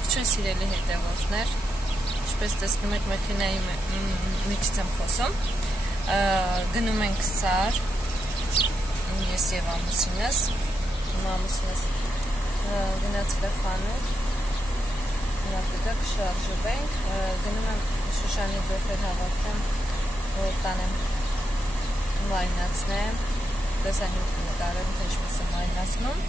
Ողջույն սիրելի հետևորդներ, ինչպես տեսնում եք մեքենայի միջից եմ խոսում, գնում ենք Սար, ես և ամուսինս, ամուսինս գնացել է խանութ, նախդակ շարժվենք, գնում եմ Շուշանի ձողեր հավաքեմ, որ տանեմ մարինացնեմ, տեսանյութ նկարեմ, թե ինչպես եմ մարինացնում.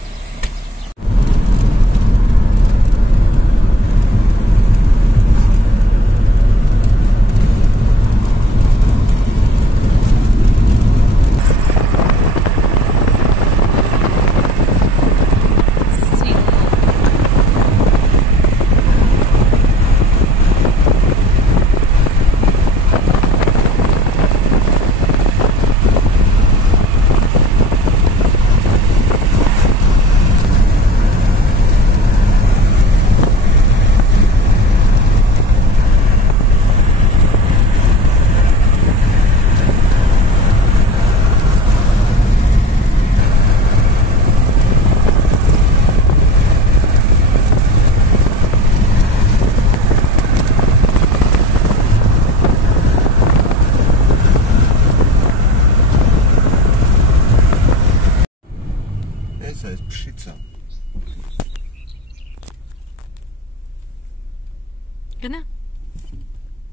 Գնա։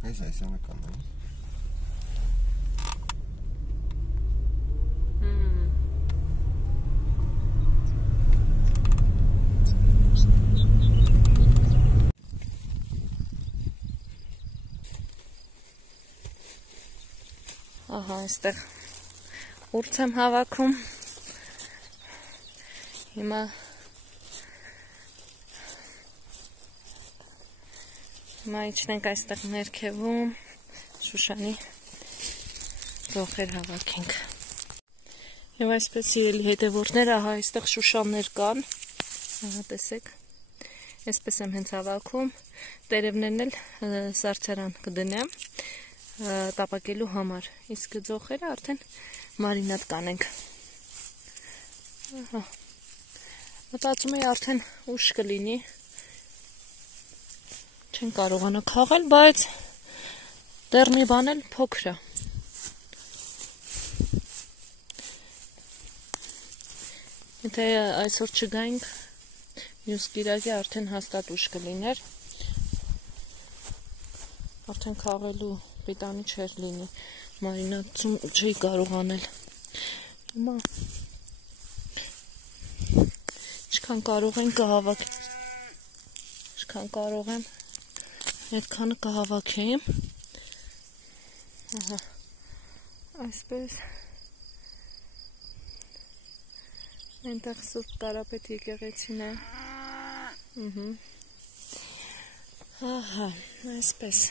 Այս անական է։ Ահա, այստեղ ուրց եմ հավաքում։ Հիմա իջնենք այստեղ ներքևում, Շուշանի ձողեր հավաքենք։ Եվ այսպես սիրելի հետևորդներ, ահա այստեղ շուշաններ կան, ահա տեսեք, այսպես եմ հենց հավաքում, տերևներն էլ սառցարան կդնեմ տապակելու համար, իսկ ձողերը արդեն մարինատ կանենք։ Ահա, մտածում էի արդեն ուշ կլինի, չեն կարողանա քաղել, բայց դեռ մի բան էլ փոքր է։ Եթե այսօր չգայինք, մյուս կիրակի արդեն հաստատ ուշ կլիներ, արդեն քաղելու պիտանի չէր լինի, մարինացում չի կարողանել։ Հիմա ինչքան կարող են կհավաք, ինչքան կարող եմ այդքանը կհավաքեիմ, ահա, այսպես, այնտեղ Սուրբ Կարապետ եկեղեցին է, ահա, այսպես,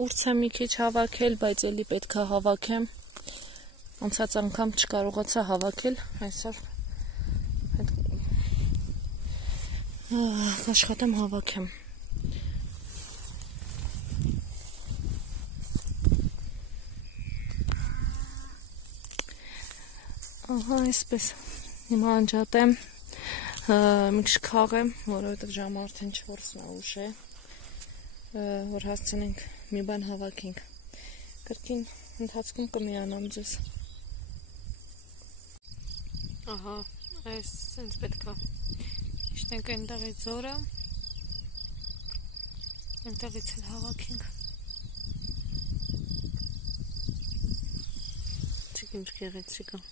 ուրց եմ մի քիչ հավաքել, բայց էլի պետք է հավաքեմ, անցած անգամ չկարողացա հավաքել, այսօր աշխատեմ հավաքեմ։ Ահա այսպես, հիմա անջատեմ, մի քիչ քաղեմ, որովհետև ժամը արդեն 4-ն է ուշ է, որ հասցնենք մի բան հավաքենք, կրկին ընթացքում կմիանամ ձեզ։ Ահա, այս սենց պետք է իշտենք այնտեղից ձորը, այնտեղից էլ հավաքենք։ Չիք ինչ գեղեցիկ է։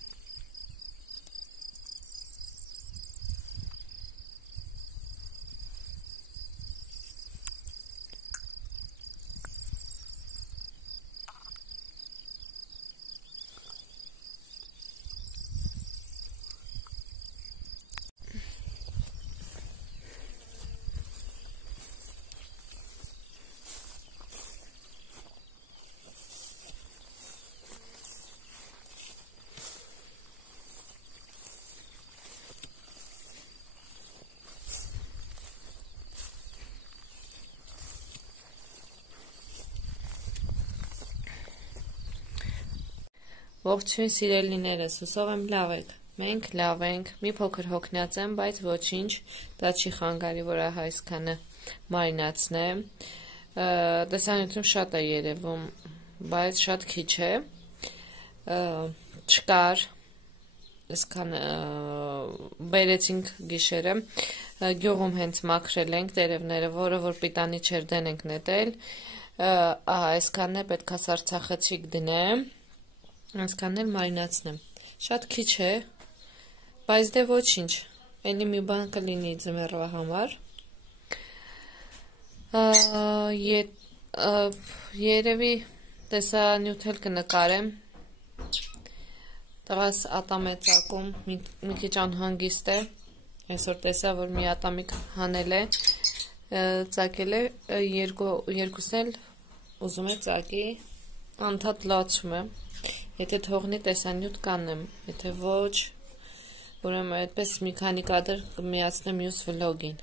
Ողջույն սիրելիներս, հուսով եմ լավ եք։ Մենք լավ ենք, մի փոքր հոգնած եմ, բայց ոչինչ, դա չի խանգարի, որ ահա այսքանը մարինացնեմ։ Տեսանյութում շատ է երևում, բայց շատ քիչ է։ Չկար, այսքան բերեցինք գիշերը, գյուղում հենց մաքրել ենք տերևները, որը որ պիտանի չէր դեն ենք նետել, այսքանն է պետքա սարցախցիկ դնեմ, այսքանն էլ մարինացնեմ, շատ քիչ է, բայց դե ոչինչ, էլի մի բան կլինի ձմեռվա համար, երևի տեսանյութել կնկարեմ, տղաս ատամ է ծակում, մի քիչ անհանգիստ է, այսօր տեսա, որ մի ատամիկ հանել է, ծակել է, երկուսն էլ ուզում է ծակի, անդադ լացում է, եթե թողնի տեսանյութ կանեմ, եթե ոչ, ուրեմն այդպես մի քանի կադր կմիացնեմ մյուս վլոգին։